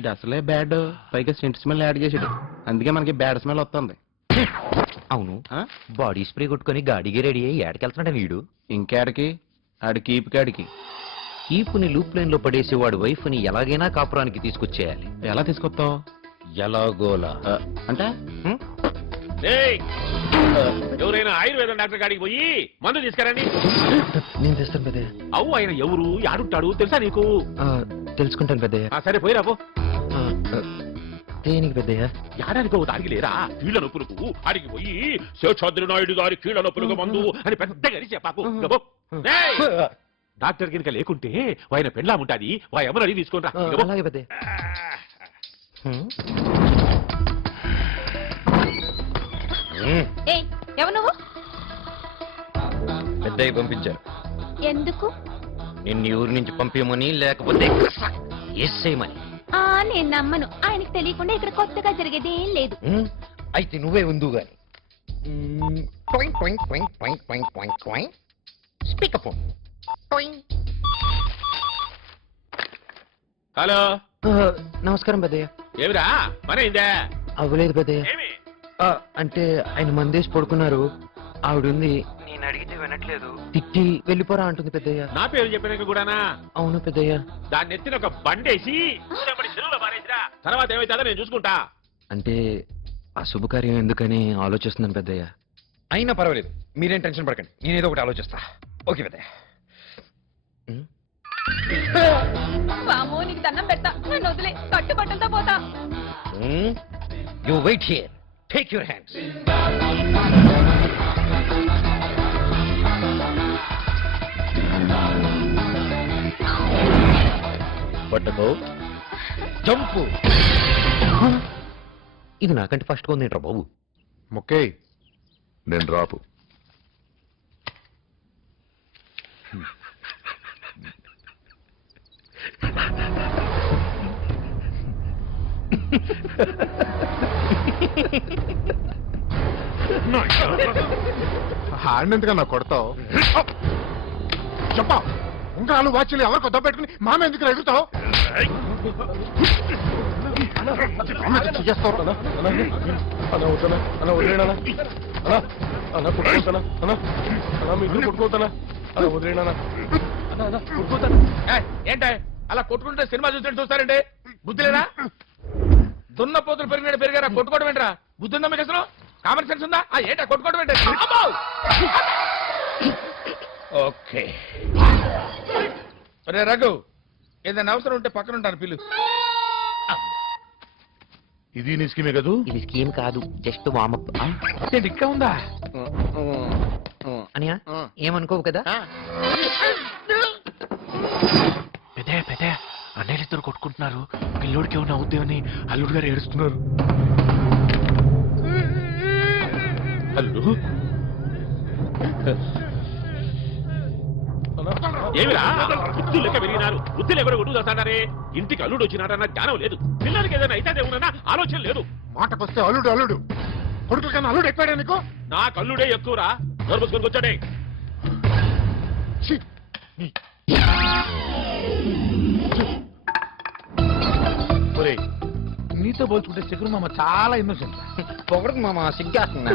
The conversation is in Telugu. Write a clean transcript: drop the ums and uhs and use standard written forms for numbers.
ఇది అసలే బ్యాడ్, పైగా సెంట్ స్మెల్ యాడ్ చేసాడు, అందుకే మనకి బ్యాడ్ స్మెల్ వస్తుంది. అవును, బాడీ స్ప్రే కొట్టుకుని గాడికి రెడీ అయ్యి ఏడకెళ్తున్నాడు వీడు. ఇంకేడికి? ఆడి కీప్ కాడికి. కీపుని లూప్ లైన్ లో పడేసేవాడు వైఫ్ ని ఎలాగైనా కాపురానికి తీసుకొచ్చేయాలి. ఎలా తీసుకొస్తావు? ఎలాగోలా అంటే ఎవరైనా ఆయుర్వేదం డాక్టర్ కాడికి పోయి మందు తీసుకురండి. నేను తెస్తాను పెద్దయ్య. అవు ఆయన ఎవరు ఆడుంటాడు తెలుసా నీకు? తెలుసుకుంటాను పెద్దయ్య. సరే పోయిరా పో. దేనికి పెద్దయ్య? ఏడాదికో దానికి లేరా కీళ్ళ నొప్పులకు ఆడికి పోయి శేషాద్రి నాయుడు గారి కీళ్ళ నొప్పులకు మందు అని పెద్దగా చెప్పాకు. డాక్టర్ కింద లేకుంటే ఆయన పెండ్లా ఉంటాది, వా ఎవరు అడిగి తీసుకోరా. అలాగే పెద్దయ్య. ఎవరు నువ్వు? పెద్దయ్య పంపించారు. ఎందుకు? నిన్ను ఊరి నుంచి పంపించమని, లేకపోతే ఎస్సేయమని. నేను నమ్మను. ఆయనకు తెలియకుండా ఇక్కడ కొత్తగా జరిగేది ఏం లేదు. అయితే నువ్వే ఉందు గాని. హలో, నమస్కారం పెద్దయ్య. ఏమిరా మరైందా? అవ్వలేదు పెద్దయ్య. అంటే ఆయన మందేసి పడుకున్నారు, ఆవిడుంది. నేను అడిగితే వినట్లేదు, తిట్టి వెళ్ళిపోరా అంటుంది పెద్దయ్య. నా పేరు చెప్పినాక కూడానా? అవును పెద్దయ్య. దాన్ని ఎత్తిన ఒక బండేసి తర్వాత ఏమైతుందో నేను చూసుకుంటా. అంటే అశుభకార్యం ఎందుకని ఆలోచిస్తున్నాను పెద్దయ్య. అయినా పర్వాలేదు, మీరేం టెన్షన్ పడకండి, నేనేదో ఒకటి ఆలోచిస్తా. ఓకే పెద్దయ్య. వామో, నీకు దండం పెడతా, నన్ను వదిలే, కట్టుబట్టలతో పోతా. You wait here, take your hands. పట్టుకో, జంపు. ఇది నాకంటే ఫస్ట్ కొందేంట్రా బాబు. మొక్కే నేను రాపు. హ్యాండ్ ఎందుకన్నా కొడతావు? చెప్పా, ఉంగరాలు వాచ్లు ఎవరు కొత్త పెట్టుకుని మామ ఎందుకు ఎగురుతావు? ఏంట అలా కొట్టుకుంటే సినిమా చూస్తే చూస్తారంటే బుద్ధి లేదా? దున్న పోతులు పెరిగినట్టు పెరిగారా, కొట్టుకోవడం ఏంట్రా? బుద్ధి ఉందా మీకు అసలు? కామన్ సెన్స్ ఉందా? ఏంటా కొట్టుకోవడం ఏంట? ఓకే రే రఘు, ఏదైనా అవసరం ఉంటే పక్కన ఉంటాను, పిల్లు. ఇది నీ స్కీమే కదూ? ఇది స్కీమ్ కాదు, జస్ట్ వామప్. ఇంకా ఉందా అనియా? ఏమనుకోవు కదా? పెద్ద పెద్ద అన్నయ్యలు ఇద్దరు కొట్టుకుంటున్నారు, పిల్లోడికి ఏమన్నా అవుద్దేమని అల్లుడు గారు ఏడుస్తున్నారు. అల్లుడు ఏమిరా బుద్ధి లెక్క పెరిగినారు, బుద్ధి లేకుండా కొడుకు చేస్తాడారే. ఇంటికి అల్లుడు వచ్చినాడన్న జ్ఞానం లేదు, పిల్లలకి ఏదైనా అయితే దేవునన్నా ఆలోచన లేదు. మాటకొస్తే అల్లుడు అల్లుడు, కొడుకుల కన్నా అల్లుడు ఎక్కువడా నీకు? నాకు అల్లుడే ఎక్కువరా, నోరు మూసుకొని కూర్చోండి. నీతో పోల్చుకుంటే శకురు మామ చాలా ఇన్నోసెంట్. పొగడకు మామ, సిగ్గేస్తున్నా.